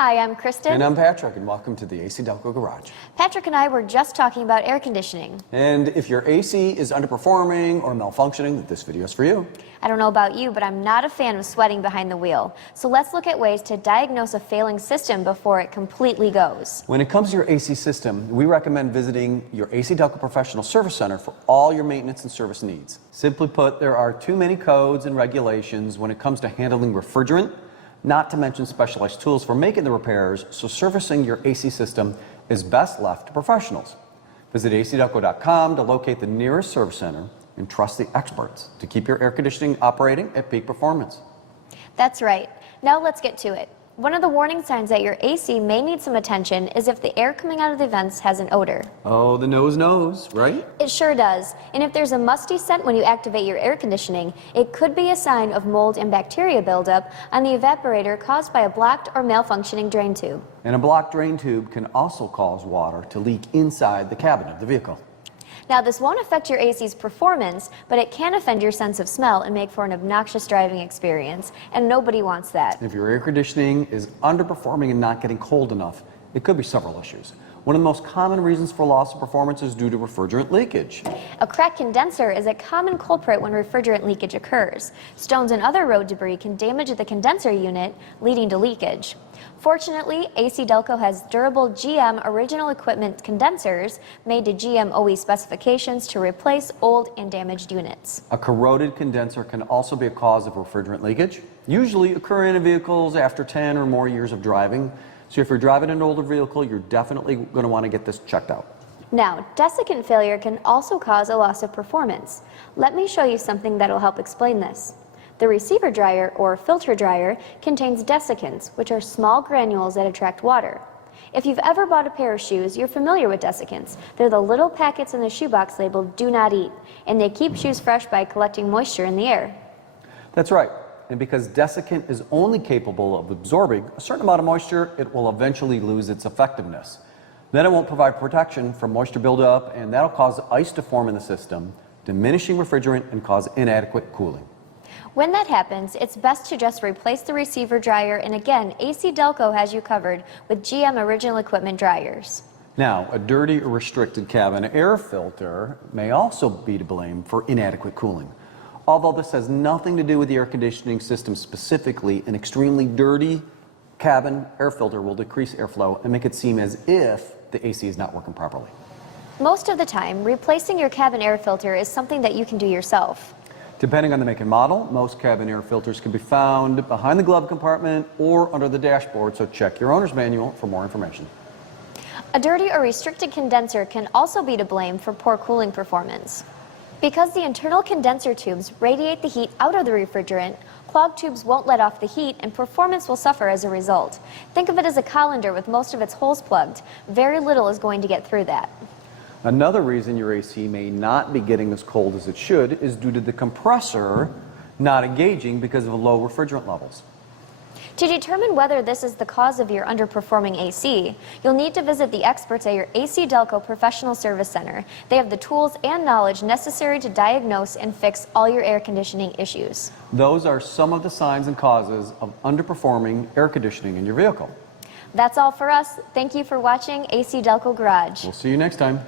Hi, I'm Kristen. And I'm Patrick, and welcome to the AC Delco Garage. Patrick and I were just talking about air conditioning. And if your AC is underperforming or malfunctioning, this video is for you. I don't know about you, but I'm not a fan of sweating behind the wheel. So let's look at ways to diagnose a failing system before it completely goes. When it comes to your AC system, we recommend visiting your AC Delco Professional Service Center for all your maintenance and service needs. Simply put, there are too many codes and regulations when it comes to handling refrigerant, not to mention specialized tools for making the repairs, so servicing your AC system is best left to professionals. Visit acdelco.com to locate the nearest service center and trust the experts to keep your air conditioning operating at peak performance. That's right. Now let's get to it. One of the warning signs that your AC may need some attention is if the air coming out of the vents has an odor. Oh, the nose knows, right? It sure does. And if there's a musty scent when you activate your air conditioning, it could be a sign of mold and bacteria buildup on the evaporator caused by a blocked or malfunctioning drain tube. And a blocked drain tube can also cause water to leak inside the cabin of the vehicle. Now, this won't affect your AC's performance, but it can offend your sense of smell and make for an obnoxious driving experience, and nobody wants that. If your air conditioning is underperforming and not getting cold enough, it could be several issues. One of the most common reasons for loss of performance is due to refrigerant leakage. A cracked condenser is a common culprit when refrigerant leakage occurs. Stones and other road debris can damage the condenser unit, leading to leakage. Fortunately, AC Delco has durable GM original equipment condensers made to GM OE specifications to replace old and damaged units. A corroded condenser can also be a cause of refrigerant leakage, usually occurring in vehicles after 10 or more years of driving. So if you're driving an older vehicle, you're definitely going to want to get this checked out. Now, desiccant failure can also cause a loss of performance. Let me show you something that will help explain this. The receiver dryer, or filter dryer, contains desiccants, which are small granules that attract water. If you've ever bought a pair of shoes, you're familiar with desiccants. They're the little packets in the shoebox labeled "Do Not Eat," and they keep shoes fresh by collecting moisture in the air. That's right. And because desiccant is only capable of absorbing a certain amount of moisture, it will eventually lose its effectiveness. Then it won't provide protection from moisture buildup, and that'll cause ice to form in the system, diminishing refrigerant and cause inadequate cooling. When that happens, it's best to just replace the receiver dryer, and again, AC Delco has you covered with GM original equipment dryers. Now, a dirty or restricted cabin air filter may also be to blame for inadequate cooling. Although this has nothing to do with the air conditioning system specifically, an extremely dirty cabin air filter will decrease airflow and make it seem as if the AC is not working properly. Most of the time, replacing your cabin air filter is something that you can do yourself. Depending on the make and model, most cabin air filters can be found behind the glove compartment or under the dashboard, so check your owner's manual for more information. A dirty or restricted condenser can also be to blame for poor cooling performance. Because the internal condenser tubes radiate the heat out of the refrigerant, clogged tubes won't let off the heat and performance will suffer as a result. Think of it as a colander with most of its holes plugged. Very little is going to get through that. Another reason your AC may not be getting as cold as it should is due to the compressor not engaging because of low refrigerant levels. To determine whether this is the cause of your underperforming AC, you'll need to visit the experts at your AC Delco Professional Service Center. They have the tools and knowledge necessary to diagnose and fix all your air conditioning issues. Those are some of the signs and causes of underperforming air conditioning in your vehicle. That's all for us. Thank you for watching AC Delco Garage. We'll see you next time.